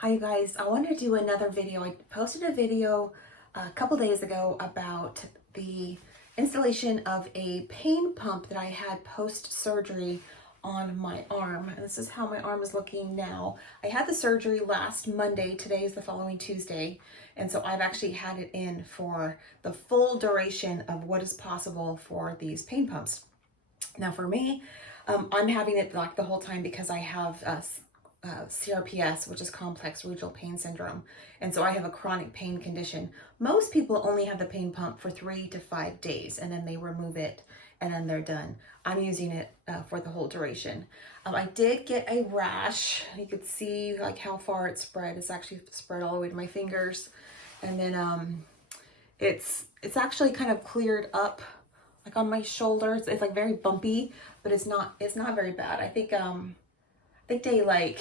Hi you guys, I wanted to do another video. I posted a video a couple days ago about the installation of a pain pump that I had post-surgery on my arm. And this is how my arm is looking now. I had the surgery last Monday. Today is the following Tuesday. And so I've actually had it in for the full duration of what is possible for these pain pumps. Now for me, I'm having it like the whole time because I have CRPS, which is complex radial pain syndrome. And so I have a chronic pain condition. Most people only have the pain pump for 3 to 5 days and then they remove it and then they're done. I'm using it for the whole duration. I did get a rash. You could see like how far it spread. It's actually spread all the way to my fingers. And then it's actually kind of cleared up like on my shoulders. It's like very bumpy, but it's not very bad. I think day like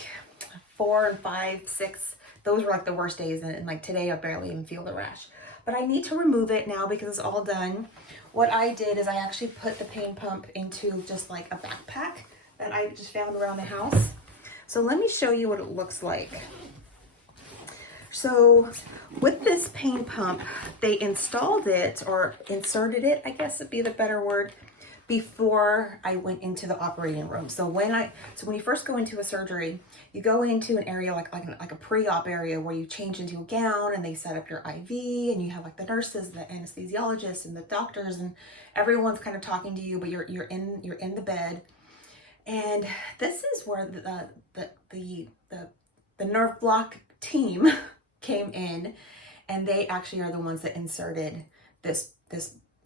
4 and 5, 6, those were like the worst days, and like today I barely even feel the rash. But I need to remove it now because it's all done. What I did is I actually put the pain pump into just like a backpack that I just found around the house. So let me show you what it looks like. So with this pain pump, they installed it or inserted it, I guess would be the better word, before I went into the operating room. So when you first go into a surgery, you go into an area like a pre-op area where you change into a gown and they set up your IV and you have like the nurses, the anesthesiologists and the doctors and everyone's kind of talking to you, but you're in the bed. And this is where the nerve block team came in, and they actually are the ones that inserted this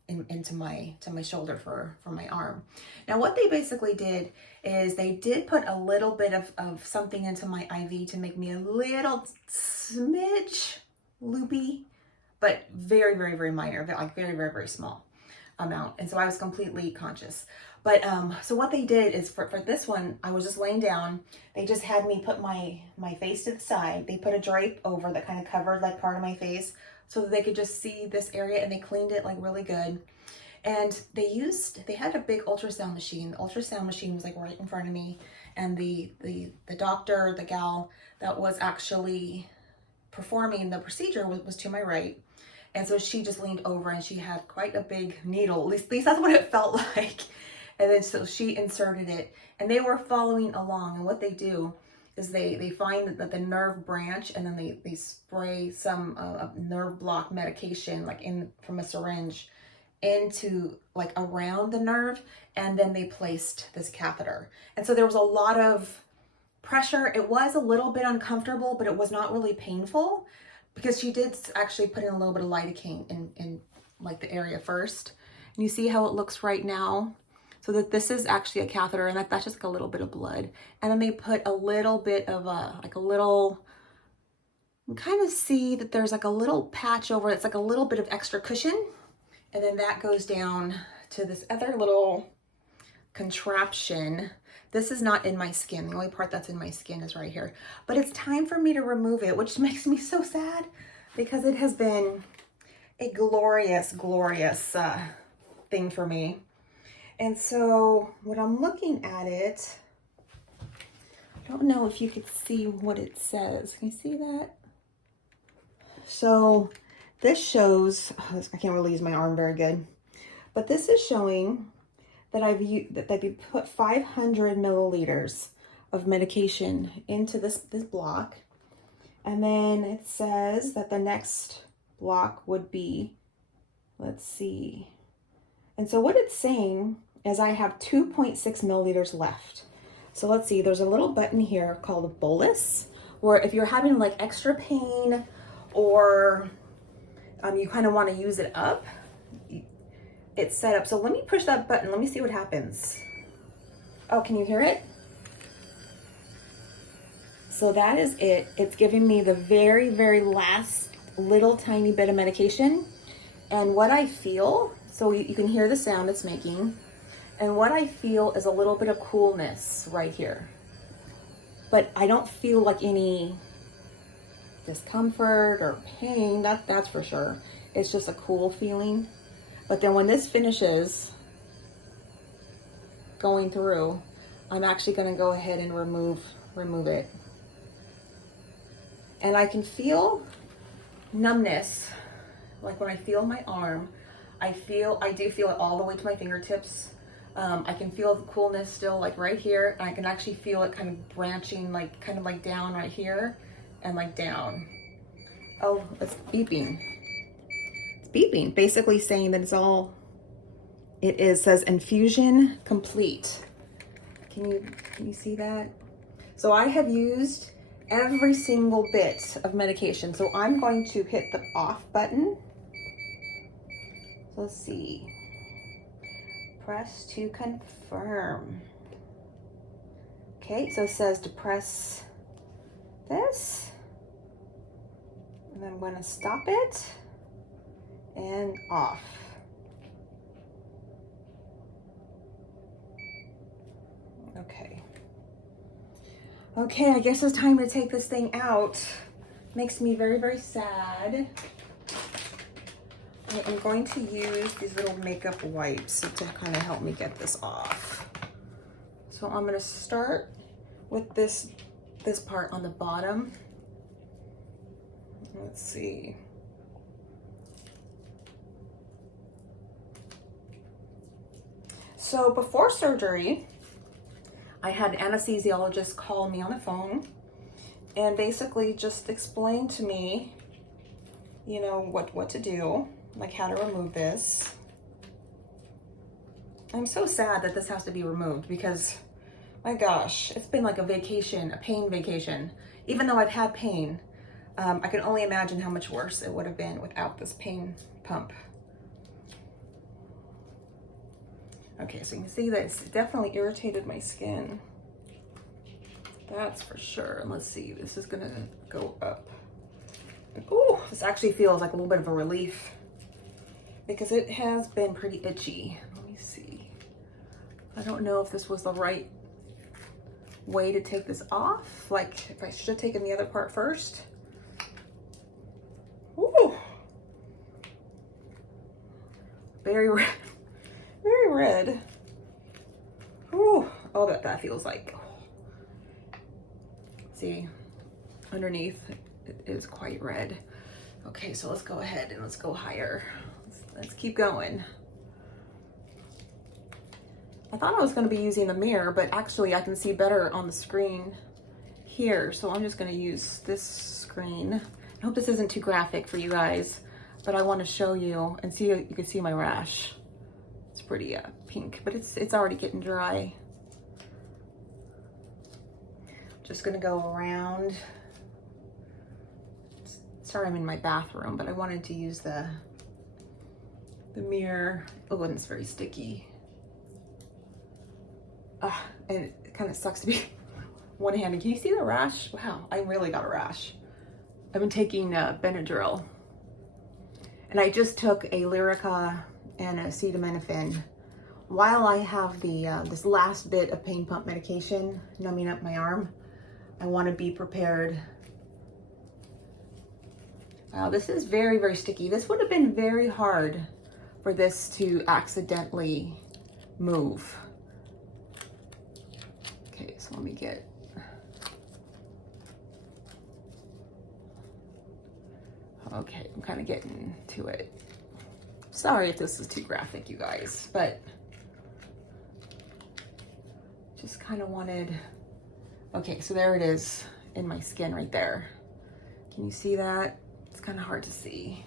into my shoulder for my arm. Now what they basically did is they did put a little bit of something into my IV to make me a little smidge loopy, but very, very, very minor, like very, very, very small amount. And so I was completely conscious. But so what they did is for this one, I was just laying down. They just had me put my face to the side. They put a drape over that kind of covered like part of my face so that they could just see this area, and they cleaned it like really good. And they had a big ultrasound machine. The ultrasound machine was like right in front of me, and the doctor, the gal that was actually performing the procedure was to my right. And so she just leaned over and she had quite a big needle, at least that's what it felt like. And then so she inserted it and they were following along. And what they do is they find that the nerve branch, and then they spray some nerve block medication like from a syringe into like around the nerve, and then they placed this catheter. And so there was a lot of pressure. It was a little bit uncomfortable, but it was not really painful because she did actually put in a little bit of lidocaine in like the area first. And you see how it looks right now? So that this is actually a catheter, and that's just like a little bit of blood. And then they put a little bit of you can kind of see that there's like a little patch over it. It's like a little bit of extra cushion. And then that goes down to this other little contraption. This is not in my skin. The only part that's in my skin is right here. But it's time for me to remove it, which makes me so sad because it has been a glorious, glorious thing for me. And so when I'm looking at it, I don't know if you could see what it says. Can you see that? So this shows, I can't really use my arm very good, but this is showing that they put 500 milliliters of medication into this block. And then it says that the next block would be, let's see. And so what it's saying is I have 2.6 milliliters left. So let's see, there's a little button here called a bolus, where if you're having like extra pain or you kind of want to use it up, it's set up. So let me push that button. Let me see what happens. Oh, can you hear it? So that is it. It's giving me the very, very last little tiny bit of medication. And what I feel, so you can hear the sound it's making, and what I feel is a little bit of coolness right here. But I don't feel like any discomfort or pain, that's for sure. It's just a cool feeling. But then when this finishes going through, I'm actually gonna go ahead and remove it. And I can feel numbness, like when I feel my arm, I do feel it all the way to my fingertips. I can feel the coolness still like right here. And I can actually feel it kind of branching, like kind of like down right here and like down. Oh, it's beeping. It's beeping, basically saying that it's all, says infusion complete. Can you see that? So I have used every single bit of medication. So I'm going to hit the off button. So let's see. Press to confirm. Okay, so it says to press this. And then I'm going to stop it and off. Okay. Okay, I guess it's time to take this thing out. Makes me very, very sad. I'm going to use these little makeup wipes to kind of help me get this off. So I'm going to start with this part on the bottom. Let's see. So before surgery, I had an anesthesiologist call me on the phone and basically just explain to me, you know, what to do, like how to remove this. I'm so sad that this has to be removed because, my gosh, it's been like a vacation, a pain vacation. Even though I've had pain, I can only imagine how much worse it would have been without this pain pump. Okay, so you can see that it's definitely irritated my skin. That's for sure. And let's see, this is gonna go up. Oh, this actually feels like a little bit of a relief because it has been pretty itchy. Let me see. I don't know if this was the right way to take this off. Like if I should have taken the other part first. Ooh. Very red. Very red. Ooh. Oh, that feels like. See, underneath it is quite red. Okay, so let's go ahead and let's go higher. Let's keep going. I thought I was going to be using the mirror, but actually I can see better on the screen here. So I'm just going to use this screen. I hope this isn't too graphic for you guys, but I want to show you and see, you can see my rash. It's pretty pink, but it's already getting dry. Just gonna go around. Sorry, I'm in my bathroom, but I wanted to use the mirror. Oh, and it's very sticky. And it kind of sucks to be one-handed. Can you see the rash? Wow, I really got a rash. I've been taking Benadryl, and I just took a Lyrica and acetaminophen while I have the this last bit of pain pump medication numbing up my arm. I want to be prepared. Wow, this is very, very sticky. This would have been very hard for this to accidentally move. Okay, so let me get. Okay, I'm kind of getting to it. Sorry if this is too graphic, you guys, but just kind of wanted. Okay, so there it is in my skin right there. Can you see that? It's kind of hard to see.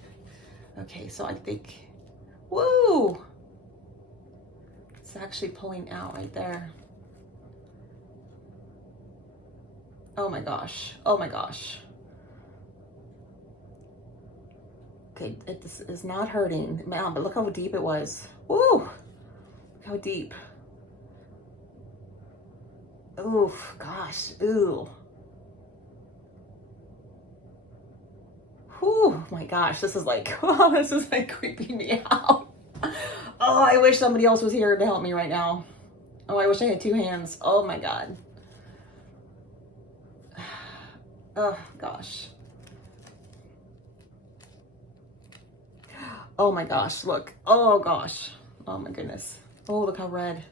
Okay, so I think, woo! It's actually pulling out right there. Oh my gosh, oh my gosh. Okay, this is not hurting, man, but look how deep it was. Woo! Look how deep. Oof, gosh, ooh. Whew, my gosh, this is like, oh, this is like creeping me out. Oh, I wish somebody else was here to help me right now. Oh, I wish I had two hands. Oh my God. Oh gosh. Oh my gosh, look. Oh gosh. Oh my goodness. Oh, look how red.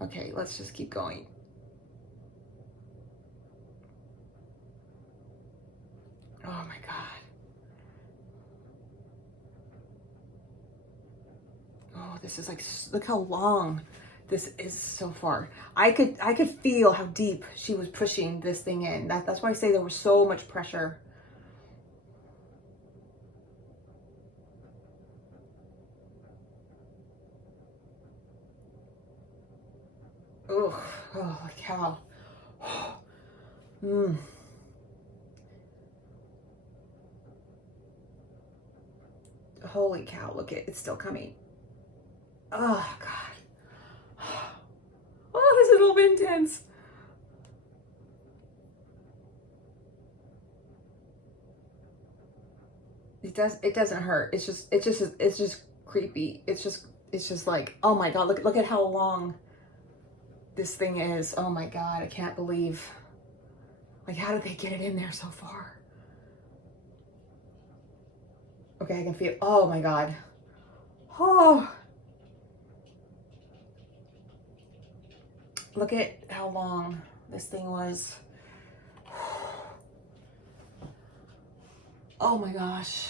Okay, let's just keep going. Oh my God. Oh, this is like, look how long this is so far. I could feel how deep she was pushing this thing in. That's why I say there was so much pressure. Oh, like how. Holy cow, look it's still coming. Oh God. Oh, this is a little bit intense. It doesn't hurt. It's just creepy. It's just like, oh my God, look at how long this thing is. Oh my God, I can't believe, like, how did they get it in there so far? Okay, I can feel, oh my God. Oh, look at how long this thing was. Oh my gosh.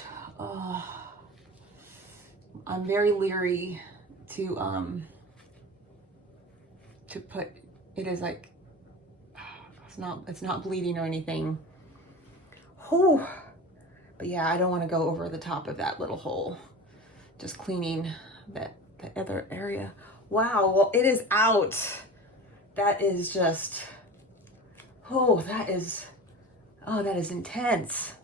I'm very leery to put, it is like, it's not bleeding or anything. Oh, but yeah, I don't want to go over the top of that little hole. Just cleaning the other area. Wow, well, it is out. That is just, that is intense.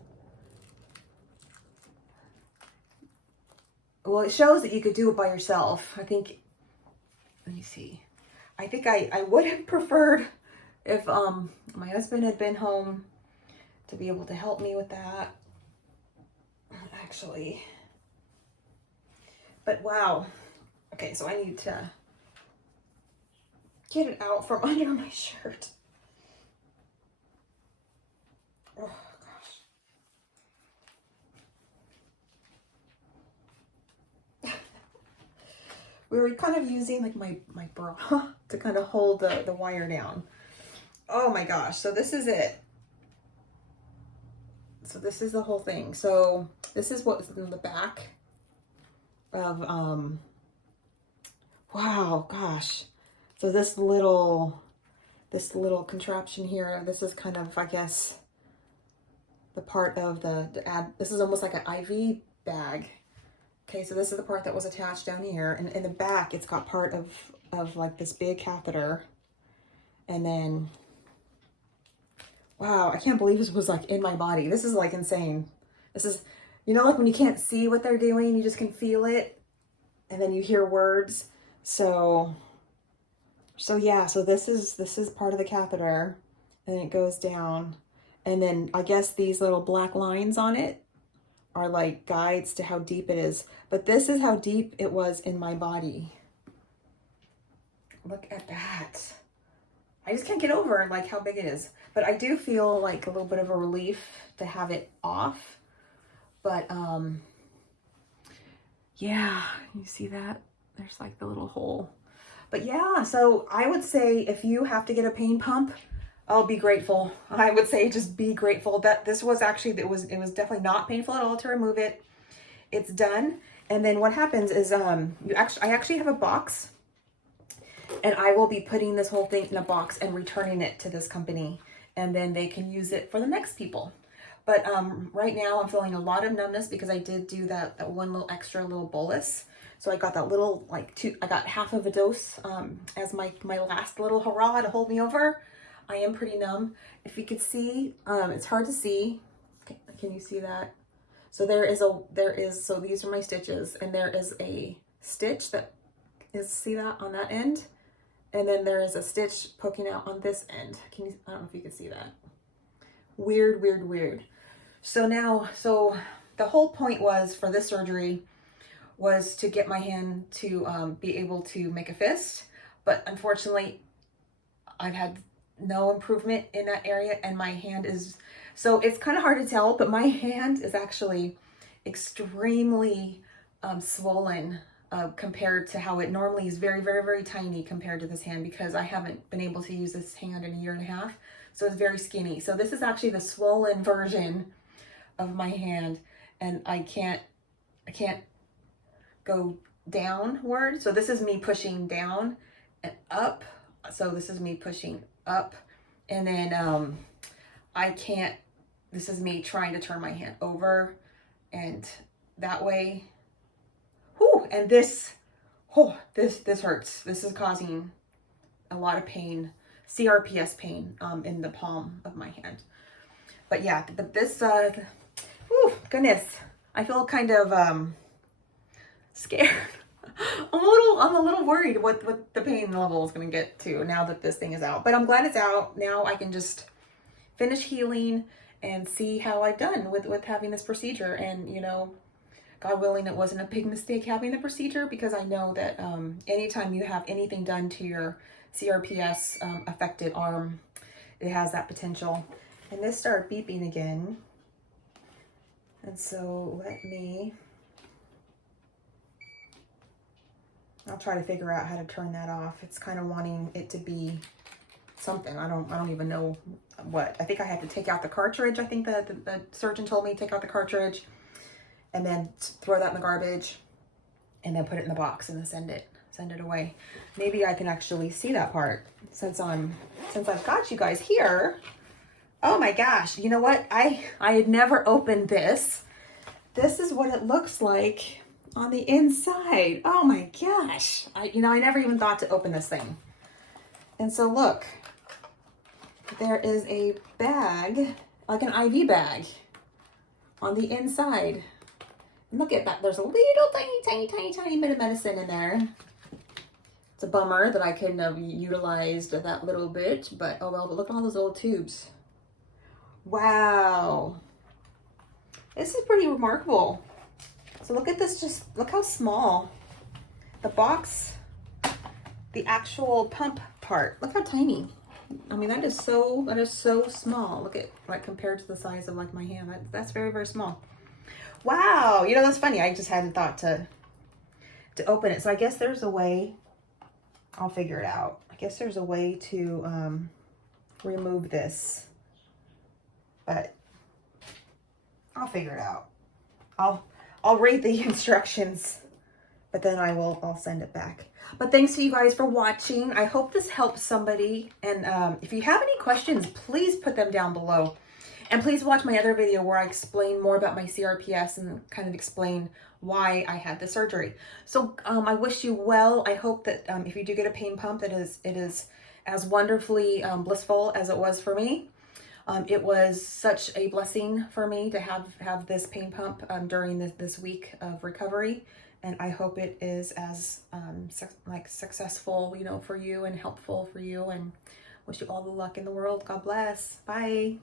Well, it shows that you could do it by yourself. I think, let me see. I think I would have preferred if my husband had been home to be able to help me with that, actually. But wow. Okay, so I need to get it out from under my shirt. Oh gosh. We were kind of using like my bra to kind of hold the wire down. Oh my gosh, so this is it. So this is the whole thing. So this is what's in the back of, wow, gosh. So this little contraption here, this is kind of, I guess, the part of this is almost like an IV bag. Okay, so this is the part that was attached down here. And in the back, it's got part of like this big catheter. And then, wow, I can't believe this was like in my body. This is like insane. This is, you know, like when you can't see what they're doing, you just can feel it. And then you hear words. So yeah, so this is part of the catheter, and then it goes down. And then I guess these little black lines on it are like guides to how deep it is. But this is how deep it was in my body. Look at that. I just can't get over like how big it is. But I do feel like a little bit of a relief to have it off. But yeah, you see that? There's like the little hole. But yeah, so I would say if you have to get a pain pump, I'll be grateful. I would say just be grateful that this was actually, it was definitely not painful at all to remove it. It's done. And then what happens is I actually have a box, and I will be putting this whole thing in a box and returning it to this company, and then they can use it for the next people. But right now I'm feeling a lot of numbness because I did do that one little extra little bolus. So I got that little, I got half of a dose as my last little hurrah to hold me over. I am pretty numb. If you could see, it's hard to see. Okay, can you see that? So so these are my stitches, and there is a stitch that is, see that on that end? And then there is a stitch poking out on this end. I don't know if you can see that. Weird, weird, weird. So the whole point was for this surgery was to get my hand to be able to make a fist. But unfortunately, I've had no improvement in that area, and my hand is, so it's kind of hard to tell, but my hand is actually extremely swollen compared to how it normally is, very, very, very tiny compared to this hand, because I haven't been able to use this hand in 1.5 years. So it's very skinny. So this is actually the swollen version of my hand, and I can't go downward. So this is me pushing down and up. So this is me pushing up, and then I can't, this is me trying to turn my hand over and that way. Whew, and this, oh, this hurts. This is causing a lot of pain, CRPS pain in the palm of my hand. But yeah, but this, whew, goodness, I feel kind of scared. I'm a little worried what the pain level is going to get to now that this thing is out. But I'm glad it's out. Now I can just finish healing and see how I've done with having this procedure. And, you know, God willing, it wasn't a big mistake having the procedure, because I know that anytime you have anything done to your CRPS affected arm, it has that potential. And this started beeping again. And so I'll try to figure out how to turn that off. It's kind of wanting it to be something. I don't even know what. I think I had to take out the cartridge. I think the surgeon told me to take out the cartridge and then throw that in the garbage and then put it in the box and then send it away. Maybe I can actually see that part since I've got you guys here. Oh my gosh. You know what? I had never opened this. This is what it looks like on the inside. Oh my gosh. I never even thought to open this thing. And so look, there is a bag, like an IV bag on the inside. And look at that. There's a little tiny bit of medicine in there. It's a bummer that I couldn't have utilized that little bit, but oh well, but look at all those old tubes. Wow. This is pretty remarkable. So look at this, just look how small. The box, the actual pump part, look how tiny. I mean, that is so small. Look at, like, compared to the size of like my hand, that's very, very small. Wow, you know, that's funny. I just hadn't thought to open it. So I guess there's a way, I'll figure it out. I guess there's a way to remove this, but I'll figure it out. I'll read the instructions, but then I'll send it back. But thanks to you guys for watching. I hope this helps somebody. And if you have any questions, please put them down below. And please watch my other video where I explain more about my CRPS and kind of explain why I had the surgery. So I wish you well. I hope that if you do get a pain pump, it is as wonderfully blissful as it was for me. It was such a blessing for me to have this pain pump during this week of recovery. And I hope it is as successful, you know, for you and helpful for you, and wish you all the luck in the world. God bless. Bye.